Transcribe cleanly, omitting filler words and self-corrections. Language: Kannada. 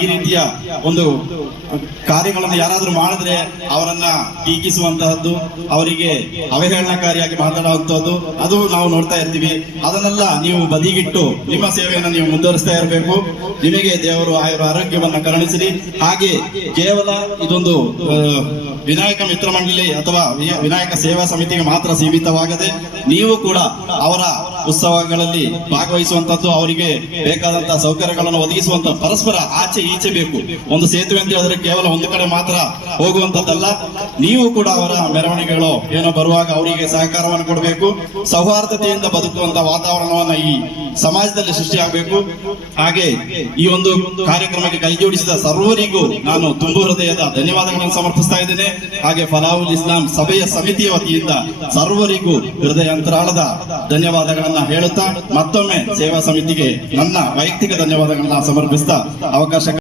ಈ ರೀತಿಯ ಒಂದು ಕಾರ್ಯಗಳನ್ನು ಯಾರಾದ್ರೂ ಮಾಡಿದ್ರೆ ಅವರನ್ನ ಟೀಕಿಸುವಂತಹದ್ದು, ಅವರಿಗೆ ಅವಹೇಳನಕಾರಿಯಾಗಿ ಮಾತನಾಡುವಂತಹದ್ದು ಅದು ನಾವು ನೋಡ್ತಾ ಇರ್ತೀವಿ. ಅದನ್ನೆಲ್ಲ ನೀವು ಬದಿಗಿಟ್ಟು ನಿಮ್ಮ ಸೇವೆಯನ್ನು ನೀವು ಮುಂದುವರಿಸ್ತಾ ಇರಬೇಕು. ನಿಮಗೆ ದೇವರು ಆರೋಗ್ಯವನ್ನ ಕರುಣಿಸಲಿ. ಹಾಗೆ ಕೇವಲ ಇದೊಂದು ವಿನಾಯಕ ಮಿತ್ರ ಮಂಡಳಿ ಅಥವಾ ವಿನಾಯಕ ಸೇವಾ ಸಮಿತಿಗೆ ಮಾತ್ರ ಸೀಮಿತವಾಗದೆ ನೀವು ಕೂಡ ಅವರ ಉತ್ಸವಗಳಲ್ಲಿ ಭಾಗವಹಿಸುವಂತದ್ದು, ಅವರಿಗೆ ಬೇಕಾದಂತಹ ಸೌಕರ್ಯಗಳನ್ನು ಒದಗಿಸುವಂತ ಪರಸ್ಪರ ಆಚೆ ಈಚೆ ಬೇಕು. ಒಂದು ಸೇತುವೆ ಅಂತ ಹೇಳಿದ್ರೆ ಕೇವಲ ಒಂದು ಕಡೆ ಮಾತ್ರ ಹೋಗುವಂತದ್ದಲ್ಲ. ನೀವು ಕೂಡ ಅವರ ಮೆರವಣಿಗೆಗಳು ಏನೋ ಬರುವಾಗ ಅವರಿಗೆ ಸಹಕಾರವನ್ನು ಕೊಡಬೇಕು. ಸೌಹಾರ್ದತೆಯಿಂದ ಬದುಕುವಂತ ವಾತಾವರಣವನ್ನ ಈ ಸಮಾಜದಲ್ಲಿ ಸೃಷ್ಟಿಯಾಗಬೇಕು. ಹಾಗೆ ಈ ಒಂದು ಕಾರ್ಯಕ್ರಮಕ್ಕೆ ಕೈ ಜೋಡಿಸಿದ ಸರ್ವರಿಗೂ ನಾನು ತುಂಬು ಹೃದಯದ ಧನ್ಯವಾದಗಳನ್ನು ಸಮರ್ಪಿಸ್ತಾ ಇದ್ದೇನೆ. ಹಾಗೆ ಫಲಾಹುಲ್ ಇಸ್ಲಾಂ ಸಭೆಯ ಸಮಿತಿಯ ವತಿಯಿಂದ ಸರ್ವರಿಗೂ ಹೃದಯಾಂತರಾಳದ ಧನ್ಯವಾದಗಳನ್ನ ಹೇಳುತ್ತಾ ಮತ್ತೊಮ್ಮೆ ಸೇವಾ ಸಮಿತಿಗೆ ನನ್ನ ವೈಯಕ್ತಿಕ ಧನ್ಯವಾದಗಳನ್ನ ಸಮರ್ಪಿಸ್ತಾ ಅವಕಾಶ